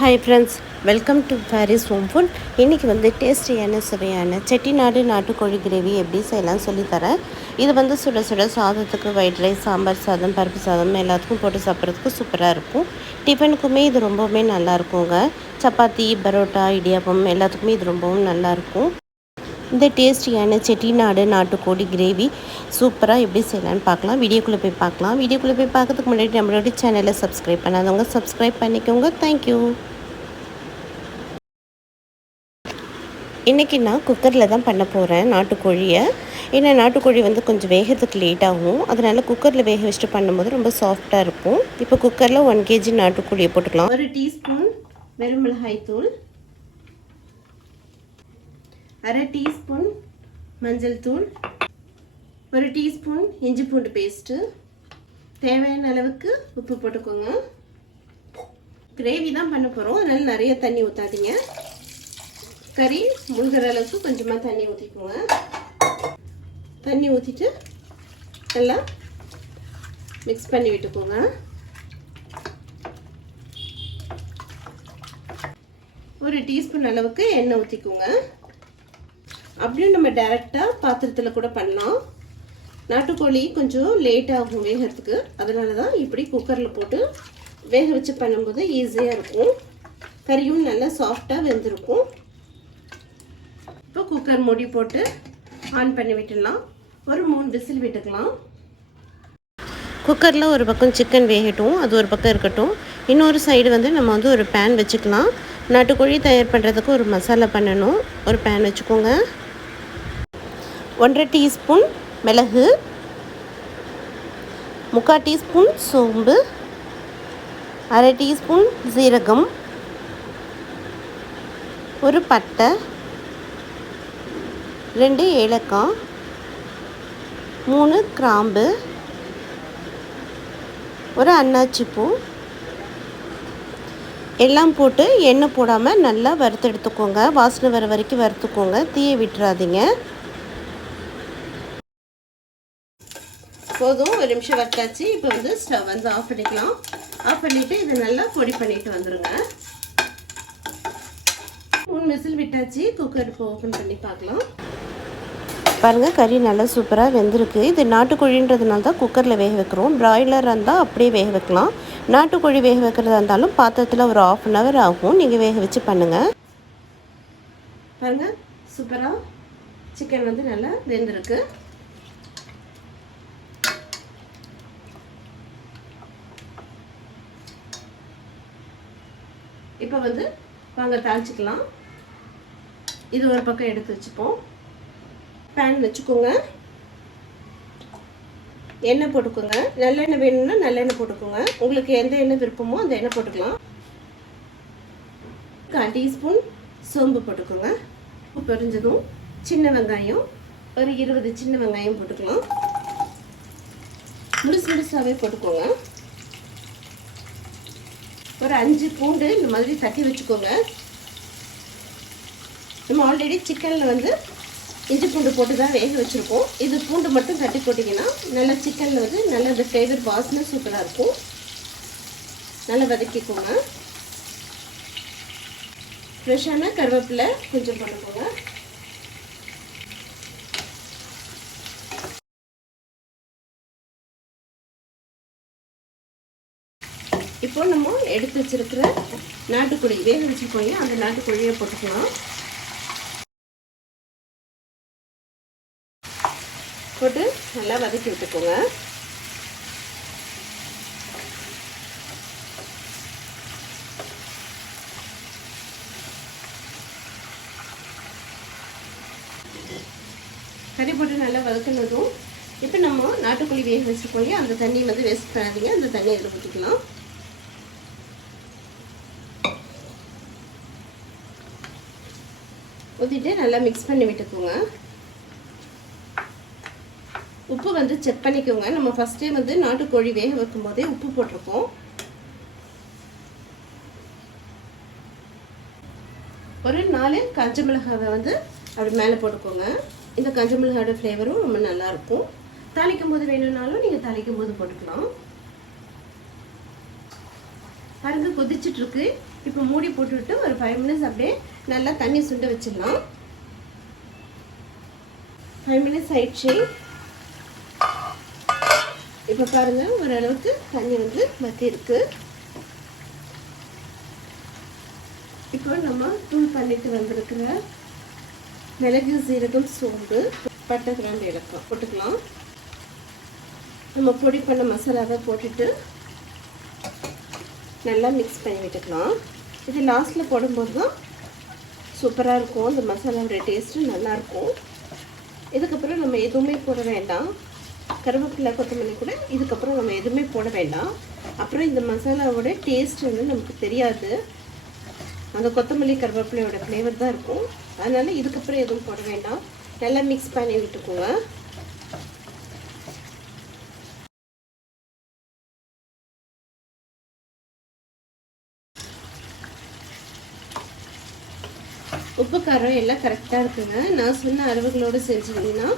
Hi friends, welcome to Paris home food. இன்றைக்கி டேஸ்டியான சுவையான செட்டிநாடு நாட்டுக்கோழி கிரேவி எப்படி செய்யலாம் சொல்லித்தரேன். இது சுட சுட சாதத்துக்கு ஒயிட் ரைஸ், சாம்பார் சாதம், பருப்பு சாதம் எல்லாத்துக்கும் போட்டு சாப்பிட்றதுக்கு சூப்பராக இருக்கும். டிஃபனுக்குமே இது ரொம்பவுமே நல்லாயிருக்குங்க. சப்பாத்தி, பரோட்டா, இடியாப்பம் எல்லாத்துக்குமே இது ரொம்பவும் நல்லாயிருக்கும். இந்த டேஸ்டியான செட்டிநாடு நாட்டுக்கோழி கிரேவி சூப்பராக எப்படி செய்யலான்னு பார்க்கலாம். வீடியோக்குள்ளே போய் பார்க்கலாம். வீடியோக்குள்ளே போய் பார்க்கறதுக்கு முன்னாடி நம்மளோட சேனலை சப்ஸ்கிரைப் பண்ணாதவங்க சப்ஸ்கிரைப் பண்ணிக்கோங்க. தேங்க்யூ. இன்றைக்கி நான் குக்கரில் தான் பண்ண போகிறேன் நாட்டுக்கோழியை. ஏன்னா நாட்டுக்கோழி கொஞ்சம் வேகிறதுக்கு லேட் ஆகும். அதனால் குக்கரில் வேக வச்சுட்டு பண்ணும்போது ரொம்ப சாஃப்டாக இருக்கும். இப்போ குக்கரில் 1 kg நாட்டுக்கோழியை போட்டுக்கலாம். 1 டீஸ்பூன் வெறும் மிளகாய் தூள், 1/2 டீஸ்பூன் மஞ்சள் தூள், 1 டீஸ்பூன் இஞ்சி பூண்டு பேஸ்ட்டு, தேவையான அளவுக்கு உப்பு போட்டுக்கோங்க. கிரேவி தான் பண்ண போகிறோம், அதனால் நிறைய தண்ணி ஊற்றாதீங்க. கறி முழுகிற அளவுக்கு கொஞ்சமாக தண்ணி ஊற்றிக்கோங்க. தண்ணி ஊற்றிட்டு நல்லா மிக்ஸ் பண்ணி விட்டுக்கோங்க. ஒரு டீஸ்பூன் அளவுக்கு எண்ணெய் ஊற்றிக்கோங்க. அப்படியும் நம்ம டைரெக்டாக பாத்திரத்தில் கூட பண்ணலாம். நாட்டுக்கோழி கொஞ்சம் லேட் ஆகும் வேகிறதுக்கு, அதனால தான் இப்படி குக்கரில் போட்டு வேக வச்சு பண்ணும்போது ஈஸியாக இருக்கும். கறியும் நல்லா சாஃப்டாக வெந்திருக்கும். இப்போ குக்கர் மூடி போட்டு ஆன் பண்ணி விட்டுடலாம். ஒரு 3 விசில் விட்டுக்கலாம். குக்கரில் ஒரு பக்கம் சிக்கன் வேகட்டும், அது ஒரு பக்கம் இருக்கட்டும். இன்னொரு சைடு நம்ம ஒரு பேன் வச்சுக்கலாம். நாட்டுக்கோழி தயார் பண்ணுறதுக்கு ஒரு மசாலா பண்ணணும். ஒரு பேன் வச்சுக்கோங்க. 1/2 டீஸ்பூன் மிளகு, 3/4 டீஸ்பூன் சோம்பு, 1/2 டீஸ்பூன் சீரகம், ஒரு பட்டை, 2 ஏலக்காய், 3 கிராம்பு, ஒரு அன்னாச்சி பூ எல்லாம் போட்டு எண்ணெய் போடாமல் நல்லா வறுத்து எடுத்துக்கோங்க. வாசனை வர வரைக்கும் வறுத்துக்கோங்க, தீயை விட்டுறாதீங்க. போதும், ஒரு நிமிஷம் வச்சாச்சு. இப்போ ஸ்டவ் ஆஃப் பண்ணிக்கலாம். ஆஃப் பண்ணிவிட்டு இதை நல்லா பொடி பண்ணிட்டு வந்துடுங்க. 3 விசில் விட்டாச்சு. குக்கர் இப்போ ஓப்பன் பண்ணி பார்க்கலாம். பாருங்கள், கறி நல்லா சூப்பராக வெந்திருக்கு. இது நாட்டுக்கோழின்றதுனால தான் குக்கரில் வேக வைக்கிறோம். பிராய்லராக இருந்தால் அப்படியே வேக வைக்கலாம். நாட்டுக்கோழி வேக வைக்கிறதா இருந்தாலும் பாத்திரத்தில் ஒரு 1/2 hour ஆகும். நீங்கள் வேக வச்சு பண்ணுங்கள். பாருங்கள், சூப்பராக சிக்கன் நல்லா வெந்திருக்கு. இப்போ வாங்க தாளிச்சிக்கலாம். இது ஒரு பக்கம் எடுத்து வச்சுப்போம். பேன் வச்சுக்கோங்க. எண்ணெய் போட்டுக்கோங்க. நல்லெண்ணெய் வேணும்னா நல்லெண்ணெய் போட்டுக்கோங்க. உங்களுக்கு எந்த எண்ணெய் விருப்பமோ அந்த எண்ணெய் போட்டுக்கலாம். 1/4 டீஸ்பூன் சோம்பு போட்டுக்கோங்க. பொரிஞ்சதும் சின்ன வெங்காயம், ஒரு 20 சின்ன வெங்காயம் போட்டுக்கலாம். முழுசாகவே போட்டுக்கோங்க. ஒரு 5 பூண்டு இந்த மாதிரி தட்டி வச்சுக்கோங்க. நம்ம ஆல்ரெடி சிக்கனில் இஞ்சி பூண்டு போட்டு தான் வேக வச்சுருக்கோம். இது பூண்டு மட்டும் தட்டி போட்டிங்கன்னா நல்லா சிக்கனில் நல்லா அந்த ஃப்ளேவர் வாசனை சூப்பராக இருக்கும். நல்லா வதக்கிக்கோங்க. ஃப்ரெஷ்ஷான கருவேப்பிலை கொஞ்சம் போட்டுக்கோங்க. இப்போ நம்ம எடுத்து வச்சிருக்கிற நாட்டுக்கோழி வேக வச்சுக்கோங்க. அந்த நாட்டுக்கோழியை போட்டுக்கலாம். போட்டு நல்லா வதக்கி விட்டுக்கோங்க. கறி போட்டு நல்லா வதக்கினதும் இப்போ நம்ம நாட்டுக்கோழி வேக வச்சுக்கோங்க. அந்த தண்ணி வேஸ்ட் பண்ணாதீங்க. அந்த தண்ணி இதில் ஊற்றிக்கலாம். ஊற்றிட்டு நல்லா மிக்ஸ் பண்ணி விட்டுக்கோங்க. உப்பு செக் பண்ணிக்கோங்க. நம்ம ஃபஸ்ட்டே நாட்டுக்கோழி வேக வைக்கும் போதே உப்பு போட்டிருக்கோம். ஒரு 4 காஞ்ச மிளகாவை அப்படி மேலே போட்டுக்கோங்க. இந்த காஞ்ச மிளகாயோட ஃப்ளேவரும் ரொம்ப நல்லாயிருக்கும். தாளிக்கும் போது வேணும்னாலும் நீங்கள் தாளிக்கும் போது போட்டுக்கலாம். பாருங்க கொதிச்சிட்டு இருக்கு. இப்போ மூடி போட்டுவிட்டு ஒரு 5 மினிட்ஸ் அப்படியே நல்லா தண்ணி சுண்ட வச்சிடலாம். 5 மினிட்ஸ் ஆயிடுச்சு. இப்போ பாருங்கள், ஓரளவுக்கு தண்ணி வந்து வற்றி இருக்கு. இப்போ நம்ம தூள் பண்ணிட்டு வந்திருக்கிற மிளகு, சீரகம், சோம்பு, பட்டை, கிராம்பு, ஏலக்காய் போட்டுக்கலாம். நம்ம பொடி பண்ண மசாலாவை போட்டுட்டு நல்லா மிக்ஸ் பண்ணி விட்டுக்கலாம். இது லாஸ்ட்டில் போடும்போது தான் சூப்பராக இருக்கும். அந்த மசாலாவோட டேஸ்ட்டு நல்லாயிருக்கும். இதுக்கப்புறம் நம்ம எதுவுமே போட வேண்டாம். கருவேப்பிலை, கொத்தமல்லி கூட இதுக்கப்புறம் நம்ம எதுவுமே போட வேண்டாம். அப்புறம் இந்த மசாலாவோட டேஸ்ட் வந்து நமக்கு தெரியாது. அந்த கொத்தமல்லி கருவேப்பிலையோட ஃப்ளேவர் தான் இருக்கும். அதனால் இதுக்கப்புறம் எதுவும் போட வேண்டாம். நல்லா மிக்ஸ் பண்ணி விட்டுக்கோங்க. உப்பு காரம் எல்லாம் கரெக்டாக இருக்குங்க. நான் சொன்ன அளவுகளோடு செஞ்சிங்கன்னா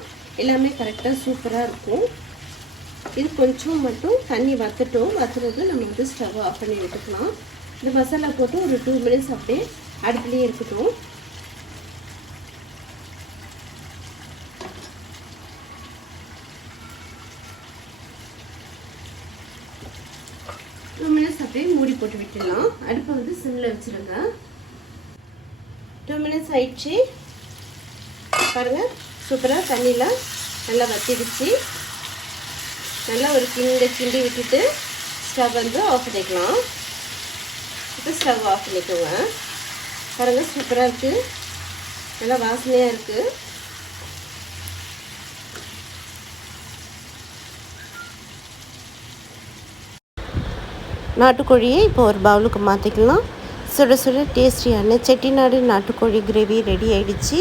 எல்லாமே கரெக்டாக சூப்பராக இருக்கும். இது கொஞ்சம் மட்டும் தண்ணி வற்றுறது நம்ம வந்து ஸ்டவ் ஆஃப் பண்ணி விட்டுக்கலாம். இந்த மசாலா போட்டு ஒரு 2 மினிட்ஸ் அப்படியே அடுப்புலேயே இருக்கட்டும். அப்படியே மூடி போட்டு விட்டுடலாம். அடுப்பை வந்து சிம்மில் வச்சுருங்க. 2 மினிட்ஸ் ஆயிடுச்சு. பாருங்கள், சூப்பராக தண்ணியில் நல்லா வற்றிடுச்சு. நல்லா ஒரு கிண்டி விட்டுட்டு ஸ்டவ் வந்து ஆஃப் பண்ணிக்கலாம். இப்போ ஸ்டவ் ஆஃப் பண்ணிக்கோங்க. பாருங்கள், சூப்பராக இருக்குது. நல்லா வாசனையாக இருக்குது. நாட்டுக்கோழியை இப்போ ஒரு பவுலுக்கு மாற்றிக்கலாம். சுட சுட டேஸ்டியான செட்டிநாடு நாட்டுக்கோழி கிரேவி ரெடி ஆகிடுச்சு.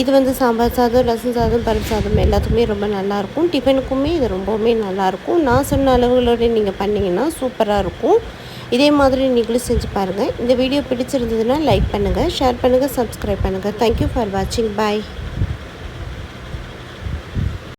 இது வந்து சாம்பார் சாதம், ரசம் சாதம், பருப்பு சாதம் எல்லாத்துக்குமே ரொம்ப நல்லாயிருக்கும். டிஃபனுக்குமே இது ரொம்பவுமே நல்லாயிருக்கும். நான் சொன்ன அளவுகளோடு நீங்கள் பண்ணிங்கன்னா சூப்பராக இருக்கும். இதே மாதிரி நீங்களும் செஞ்சு பாருங்கள். இந்த வீடியோ பிடிச்சிருந்ததுன்னா லைக் பண்ணுங்கள், ஷேர் பண்ணுங்கள், சப்ஸ்கிரைப் பண்ணுங்கள். தேங்க்யூ ஃபார் வாட்சிங். பாய்.